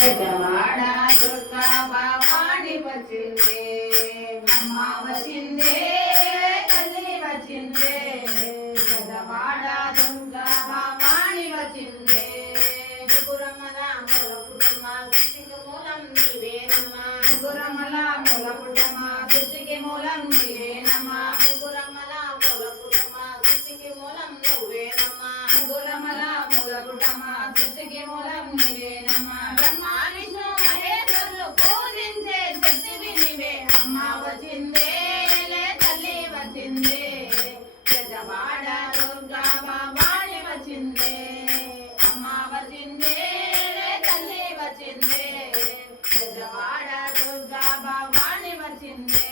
పెద్దవాడ దుర్గా భవాని వచ్చిందే, అమ్మ వచ్చిందే, తల్లి వచ్చిందే. పెద్దవాడ దుర్గా భవాని వచ్చిందే. ముగ్గురమ్మల మూల కుటుంబ సృష్టికి మూలం నీవేనమ్మా. ముగ్గురమ్మల మూల కుటుంబ సృష్టికి మూలం నీవేనమ్మా. ముగ్గురమ్మల మూల కుటుంబ సృష్టికి మూలం నువ్వేనమ్మా. ముగ్గురమ్మల మూల కుటుంబ సృష్టికి మూలం నీవేనమ్మా. బ్రహ్మ విష్ణు మహేశ్వరులు పూజించే శక్తివి నీవే. అమ్మ వచ్చిందే, తల్లి వచ్చిందే. పెద్దవాడ దుర్గా భవాని వచ్చిందే, అమ్మ వచ్చిందే, తల్లి వచ్చిందే. పెద్దవాడ దుర్గా భవాని వచ్చిందే.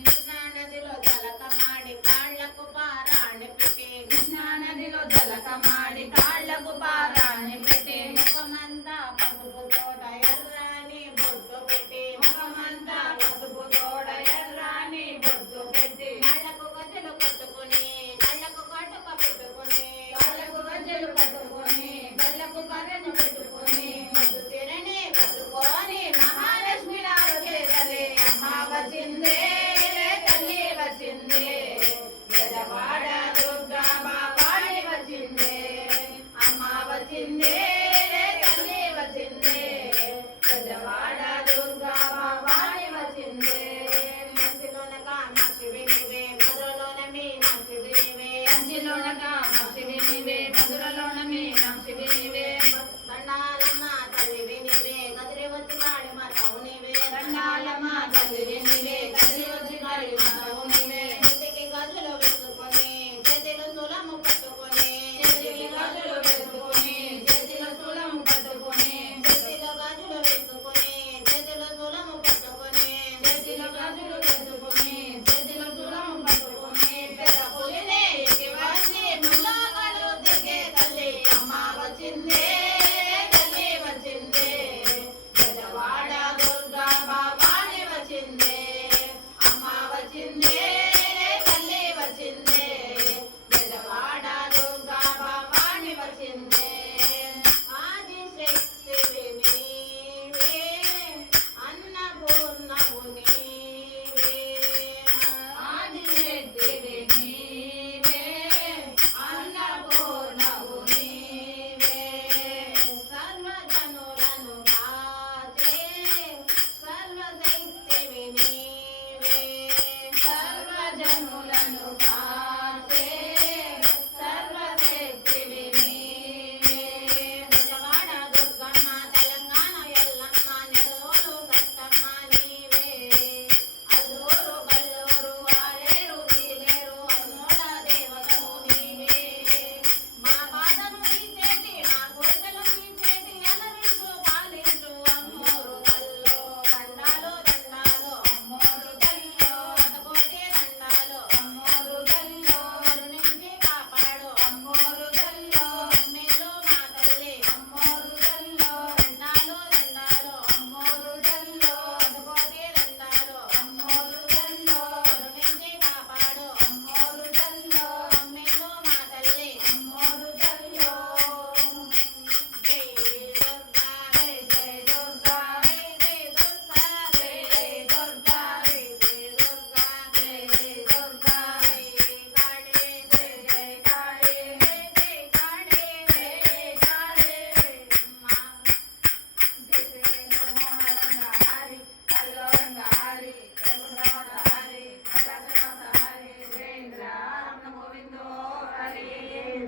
కృష్ణా నదిలో జలకమాడి కాళ్లకు పారాణి పెట్టి, కృష్ణా నదిలో జలకమాడి కాళ్లకు పారాణి పెట్టి, ముఖమంతా పసుపు తోట ఎర్రాని బొట్టు పెట్టి, ముఖమంతా పసుపు తోట ఎర్రాని బొట్టు పెట్టి, కళ్ళకు గజ్జలు కట్టుకుని కళ్ళకు కట్టుక పెట్టుకుని, కళ్ళకు గజ్జలు కట్టుకుని కళ్ళకు కర్రను పెట్టుకుని, మధు చీరని కట్టుకొని మహాలక్ష్మిలా వచ్చేదలే. అమ్మ వచ్చిందే, తల్లి వచ్చిందే. పెద్దవాడ దుర్గా భవాని వచ్చిందే, అమ్మ వచ్చిందే, తల్లి వచ్చిందే. పెద్దవాడ దుర్గా భవాని వచ్చిందే. మంచిలోనగా మనిషివి నీవే, మధురలోన మీనాక్షివి నీవే. మంచిలోనగా మనిషివి నీవే, మధురలోన మీనాక్షివి నీవే. దండాలమ్మ తల్లివి నీవే, గదిరి వచ్చి కాడి మాతవు నీవే. దండాలమ్మ తల్లివి నీవే, గదిరి వచ్చి కాడి మాతవు నీవే. చేతికి గాజులు వేసుకొని చేతిలో శూలము పట్టుకొని, చేతికి గాజులు వేసుకొని చేతిలో శూలము పట్టుకొని, చేతిలో గాజులు వేసుకొని చేతిలో శూలము పట్టుకొని, చేతిలో గాజులు వేసుకొని చేతిలో శూలము పట్టుకొని, పెద్ద పులినే ఎక్కి వచ్చి ముల్లోకాలు తిరిగే తల్లి. అమ్మ వచ్చిందే, తల్లి వచ్చిందే. పెద్దవాడ దుర్గా భవాని వచ్చిందే, అమ్మ వచ్చిందే, తల్లి వచ్చిందే. పెద్దవాడ దుర్గా భవాని వచ్చిందే. ఆదిశక్తివి నీవే, అన్నపూర్ణవు నీవే. ఆదిశక్తివి నీవే, అన్నపూర్ణవు నీవే. సర్వజనులను కాచే సర్వశక్తివి నీవే. సర్వజనులను కాచే సర్వశక్తివి నీవే. పెద్దవాడ దుర్గమ్మ తెలంగాణ ఎల్లమ్మ నెడోలు సత్తమ్మ నీవే. అల్లూరు బల్లూరు వాలేరు వీలేరు అన్నోడ దేవతవు నీవే. మా బాధను తీర్చేటి మా కోరికలు తీర్చేటి అలరించు పాలించు అమ్మోరు తల్లో. దండాలు దండాలు అమ్మోరు తల్లో, అతకోటి దండాలు అమ్మోరు తల్లో. కరుణించి కాపాడు అమ్మోరు తల్లో, అమ్మేలు మా తల్లి అమ్మోరు తల్లో. దండాలు దండాలు అమ్మోరు తల్లో, అతకోటి దండాలు అమ్మోరు తల్లో. కరుణించి కాపాడు అమ్మోరు తల్లో, అమ్మేలు మా తల్లి అమ్మోరు తల్లో. జై దుర్గా, జై జై దుర్గా, జై జై దుర్గా, జై జై దుర్గా, జై జై దుర్గా, జై జై దుర్గా. జై కాళీ, జై జై కాళీ, జై జై కాళీ, జై జై కాళీ. అమ్మ జై జై నమోహరంగారి కల్లోరంగారి రఘురామధారి ప్రకాశమాధారి జయేంద్ర రమణ గోవిందో హరి.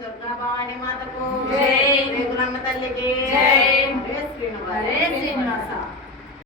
దుర్గా భవాని మాతకు జై, రేగులమ్మ తల్లికి జై.